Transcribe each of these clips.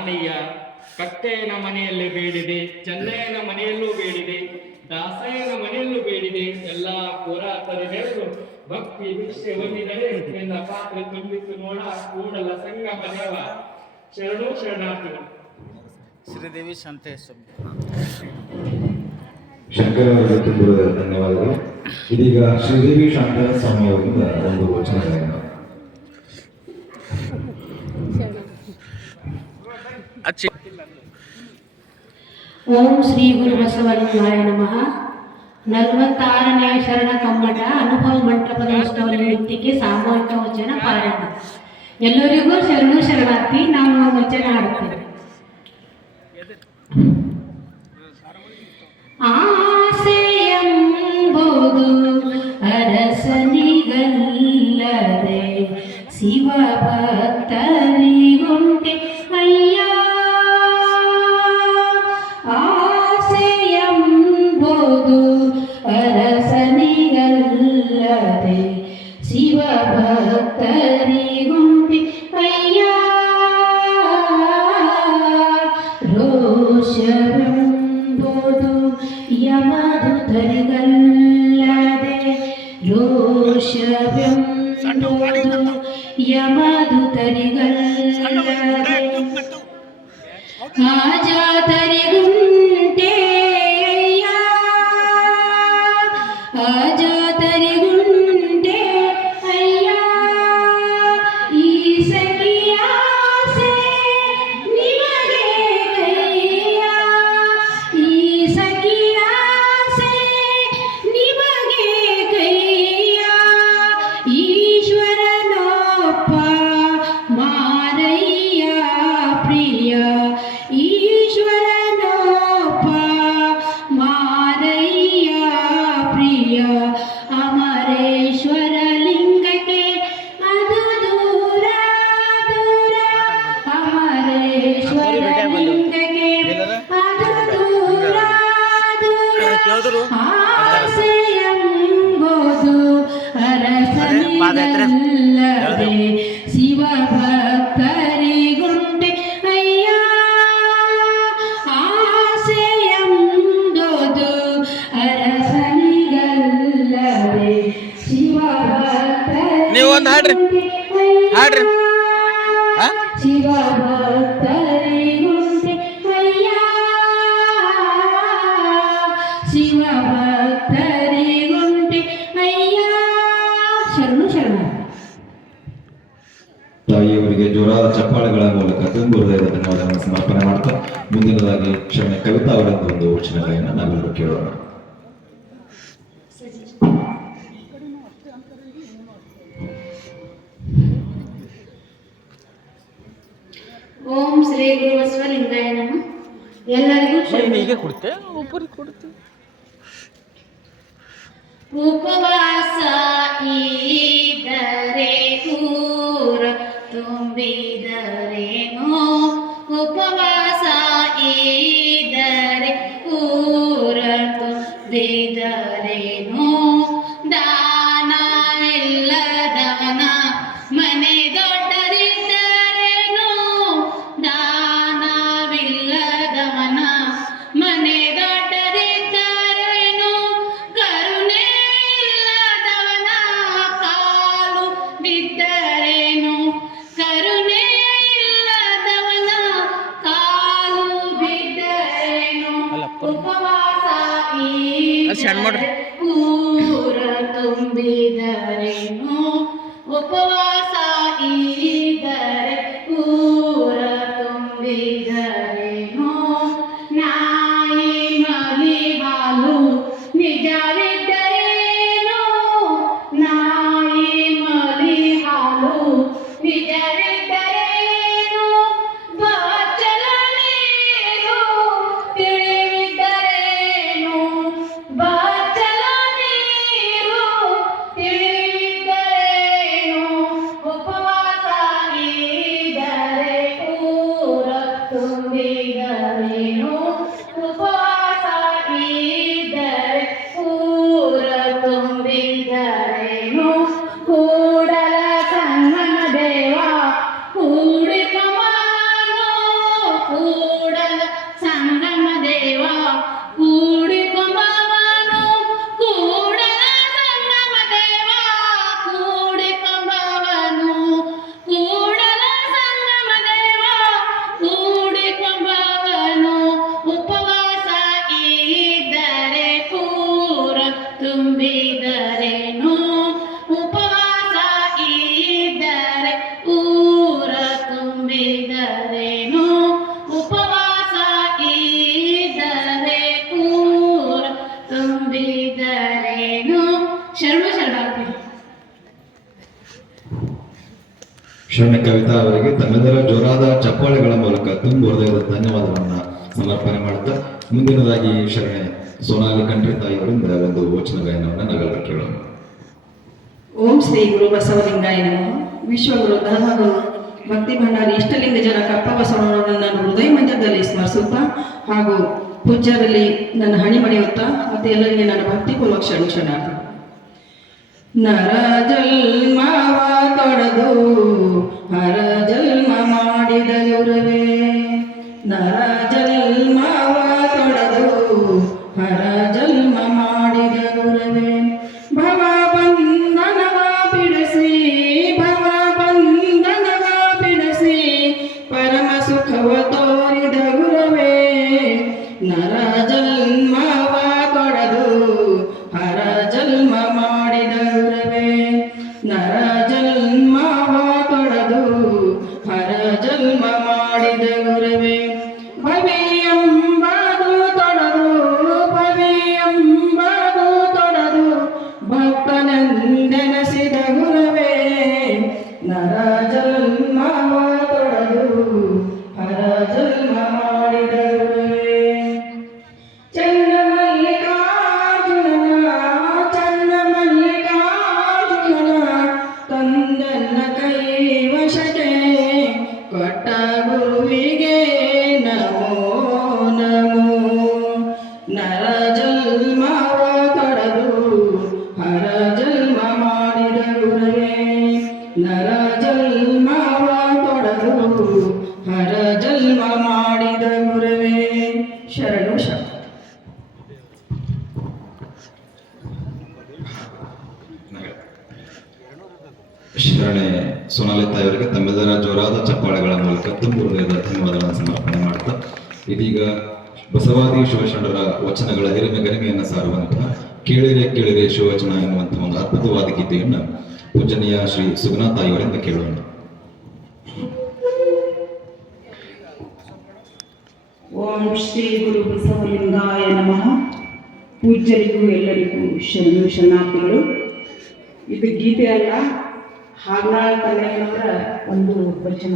ರಾಣಿಯ ಕಟ್ಟೆಯನ ಮನೆಯಲ್ಲಿ ಬೇಡಿದೆ ಚೆನ್ನಯ್ಯನ ಮನೆಯಲ್ಲೂ ಬೇಡಿದೆ ದಾಸಯ್ಯನ ಮನೆಯಲ್ಲೂ ಬೇಡಿದೆ. ಎಲ್ಲ ಪುರಾತನ ಹೇಳು ಭಕ್ತಿ ಭಿಕ್ಷೆ ಹೊಂದಿದರೆ ನಿನ್ನ ಪಾತ್ರೆ ತುಂಬಿತ್ತು ನೋಡ ಕೂಡಲ ಸಂಗಮ ದೇವ ಶರಣು ಶರಣಾರ್ಥಿಗಳು. ಶ್ರೀದೇವಿ ಸಂತೇಶ. ಶಂಕರ ಅವರಿಗೆ ಧನ್ಯವಾದಗಳು. ಇದೀಗ ಶ್ರೀದೇವಿ ಶಾಂತ ಸ್ವಾಮಿ ಅವರಿಂದ ಒಂದು ವಚನ ಓಂ ಶ್ರೀ ಗುರು ಬಸವಲಿಂಗಾಯ ನಮಃ ನಲವತ್ತಾರನೇ ಶರಣ ಕಮ್ಮಟ ಅನುಭವ ಮಂಟಪದ ಉತ್ಸವ ನಿಮಿತ್ತಿಗೆ ಸಾಮೂಹಿಕ ವಚನ ಪಾರಾಯಣ ಎಲ್ಲರಿಗೂ ಶರಣು ಶರಣಾರ್ಥಿ ನಾನು ಒಂದು ವಚನ ಹಾಡುತ್ತೇನೆ ಆಸೆಯಂಬುದು ಅರಸನಿಗಲ್ಲದೆ ಶಿವ യമതുതരികൾ. ആജാതരികും. ಶಿವ ಭಕ್ತರಿಗುಂಟೆ ಅಯ್ಯ ಆಸೆಯಂಬುದು ಅರಸನಿಗಲ್ಲದೆ ಶಿವ ನೀವು ಒಂದು ಹಾಡ್ರಿ. ಹಾಡ್ರಿ. ಶಿವ ಭಕ್ತರಿಗುಂಟೆ ಅಯ್ಯ ಶಿವ ಚಪ್ಪಾಳೆಗಳ ಮೂಲಕ ತುಂಬುವುದೇ ಧನ್ಯವಾದವನ್ನು ಸಮರ್ಪಣೆ ಮಾಡ್ತಾ ಮುಂದಿನದಾಗಿ ಕ್ಷಮೆ ಕವಿತಾ ಅವರದ್ದು ಒಂದು ವಚನ ಗಾಯನ ನಾವೆಲ್ಲರೂ ಕೇಳೋಣ. ಓಂ ಶ್ರೀ ಗುರು ಬಸವಲಿಂಗಾಯ ನಮ. ಎಲ್ಲರಿಗೂ. ಹೀಗೆ ಕೊಡ್ತೆ ಒಬ್ಬರಿಗೆ ಕೊಡ್ತೆ ಉಪವಾಸ ಇದ್ದರೆ ಊರ ತುಂಬಿದರೇನೋ? ಉಪವಾಸ Jesus. ಶರಣ ಕವಿತಾ ಅವರಿಗೆ ತಮ್ಮೆಲ್ಲರ ಜೋರಾದ ಚಪ್ಪಾಳೆಗಳ ಮೂಲಕ ತುಂಬ ಹೃದಯದ ಧನ್ಯವಾದವನ್ನ ಸಮರ್ಪಣೆ ಮಾಡುತ್ತಾ ಮುಂದಿನದಾಗಿ ಶರಣೆ ಸೋನಾಲಿ ಕಂಠಿ ತಾಯಿಯವರಿಂದ ಒಂದು ವಚನ ಗಾಯನವನ್ನು ನಾವೆಲ್ಲ ಕೇಳೋಣ. ಓಂ ಶ್ರೀ ಗುರು ಬಸವಲಿಂಗಾಯ ನಮಃ. ವಿಶ್ವಗುರು ಧರ್ಮಗುರು ಭಕ್ತಿ ಭಂಡಾರಿ ಇಷ್ಟಲಿಂಗ ಜನ ಕಪ್ಪ ಬಸವಣ್ಣನನ್ನು ನಾನು ಹೃದಯ ಮಂದಿರದಲ್ಲಿ ಸ್ಮರಿಸುತ್ತಾ ಹಾಗೂ ಪೂಜ್ಯರಲ್ಲಿ ನನ್ನ ಹಣಿ ಮಣಿಯುತ್ತಾ ಮತ್ತು ಎಲ್ಲರಿಗೆ ನನ್ನ ಭಕ್ತಿಪೂರ್ವಕ ನರ ಶರಣಾರ್ಥಿ ಜನ್ಮವ ಹರ ಜನ್ಮ ಮಾಡಿದ ಗುರುವೇ. ನರ ಶರಣೆ ಸೋನಾಲಿ ತಾಯಿಯವರಿಗೆ ತಮ್ಮೆಲ್ಲರ ಜೋರಾದ ಚಪ್ಪಾಳೆಗಳ ಮೂಲಕ ತುಂಬು ಹೃದಯದ ಧನ್ಯವಾದಗಳನ್ನು ಸಮರ್ಪಣೆ ಮಾಡ್ತಾ, ಇದೀಗ ಬಸವಾದಿ ಶಿವಶರಣರ ವಚನಗಳ ಹಿರಿಮೆ ಗರಿಮೆಯನ್ನು ಸಾರುವಂತಹ ಕೇಳಿರೆ ಕೇಳಿರೆ ಶಿವವಚನ ಎನ್ನುವಂತಹ ಒಂದು ಅದ್ಭುತವಾದ ಗೀತೆಯನ್ನು ಪೂಜನೀಯ ಶ್ರೀ ಸುಗುಣಾ ತಾಯಿಯವರಿಂದ ಕೇಳೋಣ. ಓಂ ಶ್ರೀ ಗುರು ಬಸವಲಿಂಗಾಯ ನಮಃ. ಪೂಜ್ಯರಿಗೂ ಎಲ್ಲರಿಗೂ ಶರಣು ಶರಣಾರ್ಥಿಗಳು. ಇದು ಗೀತೆ ಅಲ್ಲ ಹಾಗ್ನಾಳ್ ಕನ್ನಯ್ಯನವರ ಒಂದು ವಚನ.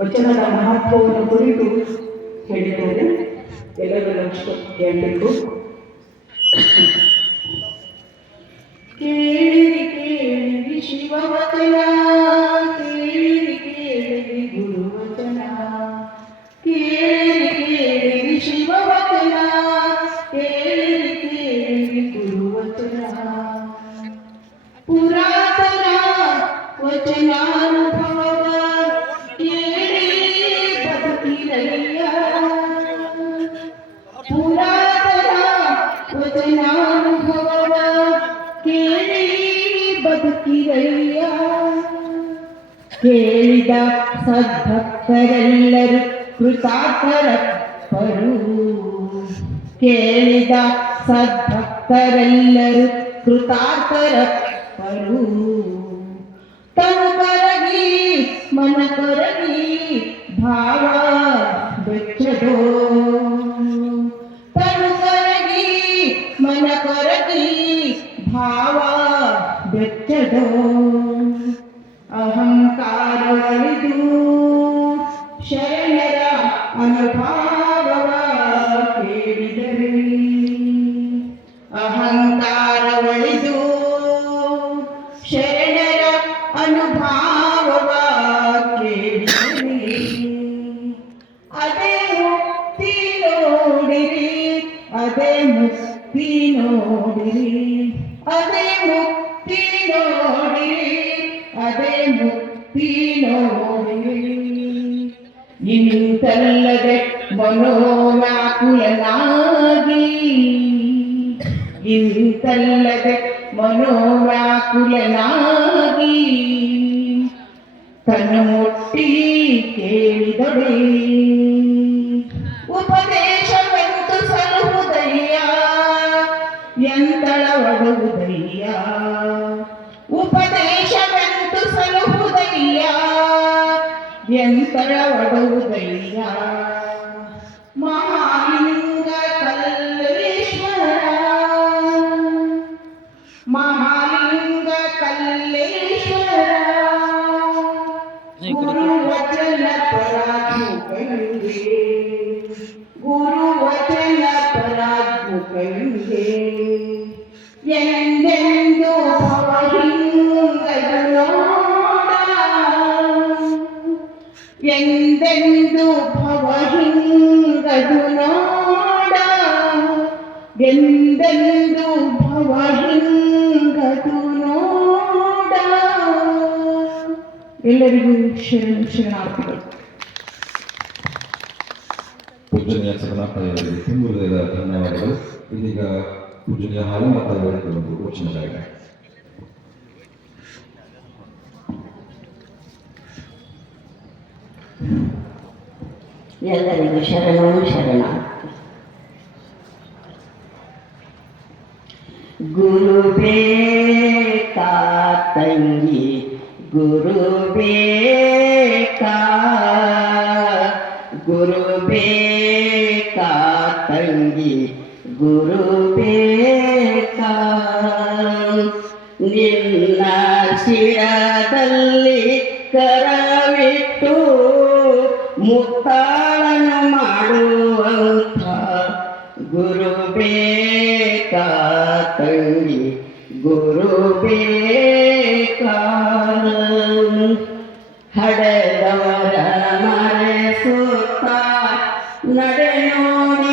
ವಚನದ ಮಹತ್ವವನ್ನು ಕುರಿತು ಹೇಳಿದ್ದಾರೆ. ಎಲ್ಲರೂ ಲಕ್ಷ ಕೇಳಬೇಕು ಕೇಳಿರಿ ಕೇಳಿರಿ ಶಿವವಚನ. ಕೇಳಿದ ಸದ್ಭಕ್ತರೆಲ್ಲರೂ ಕೃತಾರ್ಥರಪ್ಪರು ಕೇಳಿದ ಸದ್ಭಕ್ತರೆಲ್ಲರೂ ಕೃತಾರ್ಥರಪ್ಪರು ತನು ಕರಗಿ ಮನ ಕೊರಗಿ ಭಾವ ಬೆಚ್ಚದೋ ತನು ಕರಗಿ ಮನ ಕೊರಗಿ ಭಾವ ಬೆಚ್ಚದೋ ಅಹಂಕಾರವಳಿದು ಶರಣರ ಅನುಭಾವವ ಕೇಳಿದರೆ ಅಹಂಕಾರವಳಿದು ಶರಣರ ಅನುಭಾವವ ಕೇಳಿದರೆ ಅದೇ ಮುಕ್ತಿ ನೋಡಿರಿ ಅದೇ ಮುಕ್ತಿ ನೋಡಿರಿ ಅದೇ ಮುಕ್ತಿ ನೋಡಿರಿ ಅದೇ ಮುಕ್ತಿ ನಿಂತಲ್ಲದೆ ಇಂತಲ್ಲದೆ ಮನೋವ್ಯಾಕುಲನಾಗಿ. ಇಂತಲ್ಲದೆ ಮನೋವ್ಯಾಕುಲನಾಗಿ ಕಣ್ಣು ಮುಟ್ಟಿ ಕೇಳಿದೊಡೆ ಉಪದೇಶವೆಂತು ಸಲಹುದಯ್ಯ ಎಂತಳವಡುವುದಯ್ಯ ಉಪದೇಶವೆಂತು ಸಲಹುದಯ್ಯ ಎಂತ ಕರವಡುವುದಯ್ಯ ಮಹಾಲಿಂಗ ಕಲ್ಲೇಶ್ವರ ಮಹಾಲಿಂಗ ಕಲ್ಲೇಶ್ವರ ಗುರು ವಚನ ಪರಾತ್ಮಕಂಗೆ ಗುರು ವಚನ ಪರಾತ್ಮಕಂಗೆ ಎಂದೆಂದು ಎಲ್ಲರಿಗೂ ಶರಣ ಶರಣಾರ್ಥಿಗಳು ಪೂಜನೀಯ ಸದನಾಪಯವರಿಗೆ ತುಂಬ ಹೃದಯದ ಧನ್ಯವಾದಗಳು ಇದೀಗ ಪೂಜನೀಯ ಹಾಲು ಮಾತಾಡುವವರಿಗೆ ಒಂದು ವಚನಗಳಿವೆ ಎಲ್ಲರಿಗೂ ಶರಣು ಶರಣ ಗುರು ಬೇಕಾ ತಂಗಿ ಗುರು ಬೇಕಾ ಗುರು ತಂಗಿ ಗುರು ಬೇಕಾ ನಿನ್ನ ಶಿರದಲ್ಲಿ ಕರವಿಟ್ಟು ಮುತ್ತಾಳನ ಮಾಡುವಂಥ ಗುರು ತಂಗಿ ಗುರು ಬೇಕಾ ಹಡೆದವರ ಮರೆಸುತ್ತ ನಡೆ ನೋಡಿ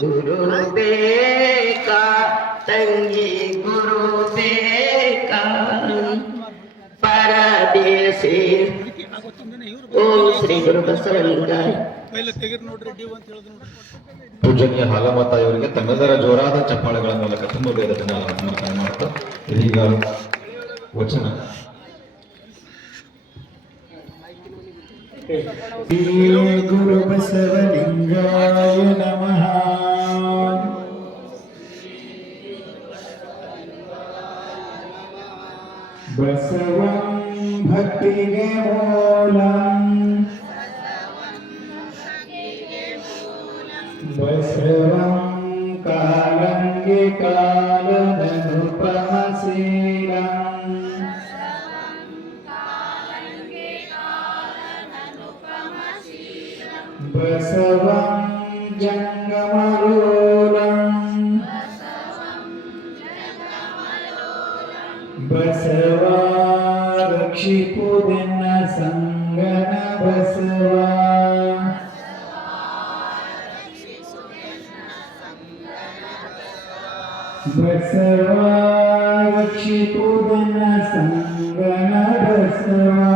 ಗುರು ಬೇಕಾ ತಂಗಿ ಗುರು ಬೇಕಾ ಪರದೇಶಿ ಓಂ ಶ್ರೀ ಗುರು ಬಸವಲಿಂಗ ಪೂಜನೀಯ ಹಾಲಮಾತಾಯವರಿಗೆ ತಮ್ಮೆಲ್ಲರ ಜೋರಾದ ಚಪ್ಪಾಳೆಗಳ ಮೂಲಕ ತುಂಬ ಬೇರೆ ಧನ್ಯವಾದ ಸಮರ್ಪಣೆ ಮಾಡ್ತಾ ಇದೀಗ ವಚನ. ಗುರು ಬಸವಲಿಂಗಾಯ ನಮಃ. भक्तिगे मूलम् बसवं कालं गे बसवं जङ्गमरु ಬಸವಾ ರಕ್ಷಿಪು ದಿನ ಸಂಗನ ಬಸವಾ ಬಸವಾ ರಕ್ಷಿಪು ದಿನ ಸಂಗನ ಬಸವಾ